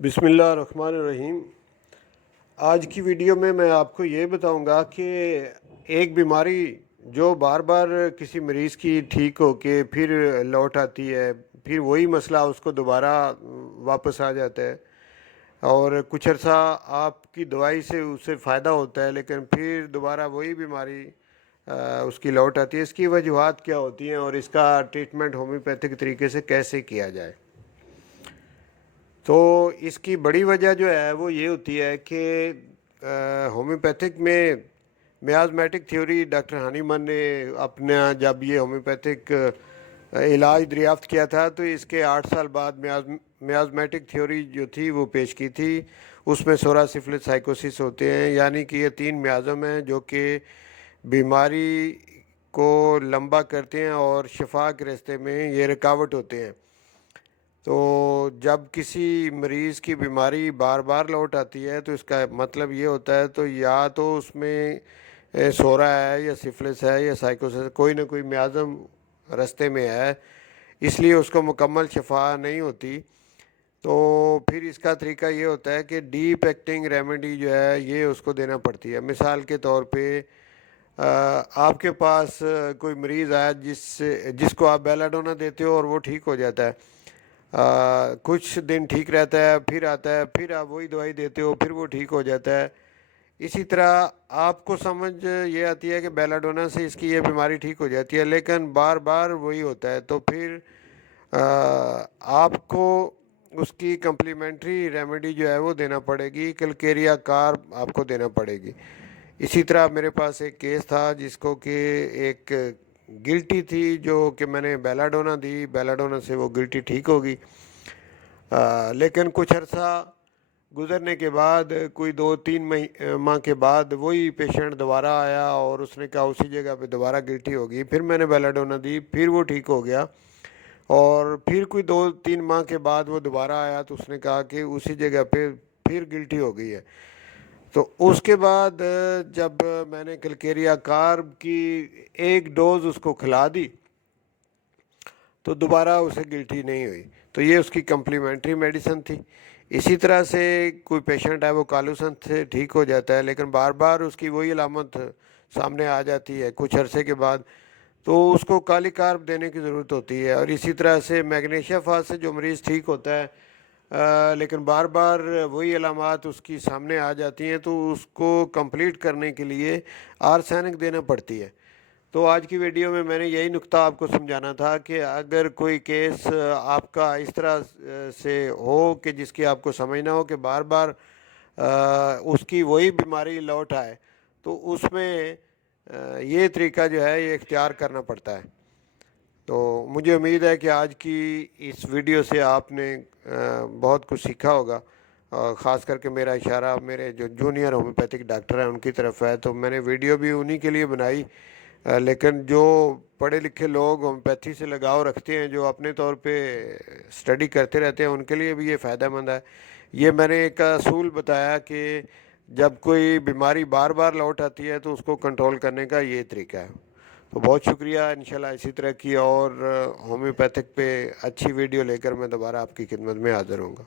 بسم اللہ الرحمن الرحیم۔ آج کی ویڈیو میں آپ کو یہ بتاؤں گا کہ ایک بیماری جو بار بار کسی مریض کی ٹھیک ہو کے پھر لوٹ آتی ہے، پھر وہی مسئلہ اس کو دوبارہ واپس آ جاتا ہے، اور کچھ عرصہ آپ کی دوائی سے اسے فائدہ ہوتا ہے لیکن پھر دوبارہ وہی بیماری اس کی لوٹ آتی ہے۔ اس کی وجوہات کیا ہوتی ہیں اور اس کا ٹریٹمنٹ ہومیوپیتھک طریقے سے کیسے کیا جائے؟ تو اس کی بڑی وجہ جو ہے وہ یہ ہوتی ہے کہ ہومیوپیتھک میں میازمیٹک تھیوری ڈاکٹر ہانی من نے اپنا جب یہ ہومیوپیتھک علاج دریافت کیا تھا تو اس کے 8 سال بعد میازمیٹک تھیوری جو تھی وہ پیش کی تھی۔ اس میں سورا سفلس سائیکوسس ہوتے ہیں، یعنی کہ یہ 3 میازم ہیں جو کہ بیماری کو لمبا کرتے ہیں اور شفا کے راستے میں یہ رکاوٹ ہوتے ہیں۔ تو جب کسی مریض کی بیماری بار بار لوٹ آتی ہے تو اس کا مطلب یہ ہوتا ہے تو یا تو اس میں سورا ہے یا سفلس ہے یا سائیکوسس، کوئی نہ کوئی میازم رستے میں ہے، اس لیے اس کو مکمل شفا نہیں ہوتی۔ تو پھر اس کا طریقہ یہ ہوتا ہے کہ ڈیپ ایکٹنگ ریمیڈی جو ہے یہ اس کو دینا پڑتی ہے۔ مثال کے طور پہ آپ کے پاس کوئی مریض آیا جس کو آپ بیلاڈونا دیتے ہو اور وہ ٹھیک ہو جاتا ہے، کچھ دن ٹھیک رہتا ہے، پھر آتا ہے، پھر آپ وہی دوائی دیتے ہو، پھر وہ ٹھیک ہو جاتا ہے۔ اسی طرح آپ کو سمجھ یہ آتی ہے کہ بیلاڈونا سے اس کی یہ بیماری ٹھیک ہو جاتی ہے، لیکن بار بار وہی ہوتا ہے، تو پھر آپ کو اس کی کمپلیمنٹری ریمیڈی جو ہے وہ دینا پڑے گی، کلکیریا کارب آپ کو دینا پڑے گی۔ اسی طرح میرے پاس ایک کیس تھا جس کو کہ ایک گلٹی تھی جو کہ میں نے بیلاڈونا دی، بیلاڈونا سے وہ گلٹی ٹھیک ہوگی، لیکن کچھ عرصہ گزرنے کے بعد کوئی 2-3 ماہ کے بعد وہی پیشنٹ دوبارہ آیا اور اس نے کہا اسی جگہ پہ دوبارہ گلٹی ہوگی، پھر میں نے بیلاڈونا دی، پھر وہ ٹھیک ہو گیا، اور پھر کوئی 2-3 ماہ کے بعد وہ دوبارہ آیا تو اس نے کہا کہ اسی جگہ پہ پھر گلٹی ہو گئی ہے۔ تو اس کے بعد جب میں نے کلکیریا کارب کی ایک ڈوز اس کو کھلا دی تو دوبارہ اسے گلٹی نہیں ہوئی، تو یہ اس کی کمپلیمنٹری میڈیسن تھی۔ اسی طرح سے کوئی پیشنٹ ہے وہ کالوسنت سے ٹھیک ہو جاتا ہے لیکن بار بار اس کی وہی علامت سامنے آ جاتی ہے کچھ عرصے کے بعد، تو اس کو کالی کارب دینے کی ضرورت ہوتی ہے۔ اور اسی طرح سے میگنیشیا فاس سے جو مریض ٹھیک ہوتا ہے لیکن بار بار وہی علامات اس کی سامنے آ جاتی ہیں تو اس کو کمپلیٹ کرنے کے لیے آرسینک دینا پڑتی ہے۔ تو آج کی ویڈیو میں نے یہی نقطہ آپ کو سمجھانا تھا کہ اگر کوئی کیس آپ کا اس طرح سے ہو کہ جس کی آپ کو سمجھنا ہو کہ بار بار اس کی وہی بیماری لوٹ آئے، تو اس میں یہ طریقہ جو ہے یہ اختیار کرنا پڑتا ہے۔ تو مجھے امید ہے کہ آج کی اس ویڈیو سے آپ نے بہت کچھ سیکھا ہوگا، خاص کر کے میرا اشارہ میرے جو جونیئر ہومیوپیتھک ڈاکٹر ہیں ان کی طرف ہے، تو میں نے ویڈیو بھی انہی کے لیے بنائی، لیکن جو پڑھے لکھے لوگ ہومیوپیتھی سے لگاؤ رکھتے ہیں، جو اپنے طور پہ اسٹڈی کرتے رہتے ہیں، ان کے لیے بھی یہ فائدہ مند ہے۔ یہ میں نے ایک اصول بتایا کہ جب کوئی بیماری بار بار لوٹ آتی ہے تو اس کو کنٹرول کرنے کا یہ طریقہ ہے۔ تو بہت شکریہ، انشاءاللہ اسی طرح کی اور ہومیوپیتھک پہ اچھی ویڈیو لے کر میں دوبارہ آپ کی خدمت میں حاضر ہوں گا۔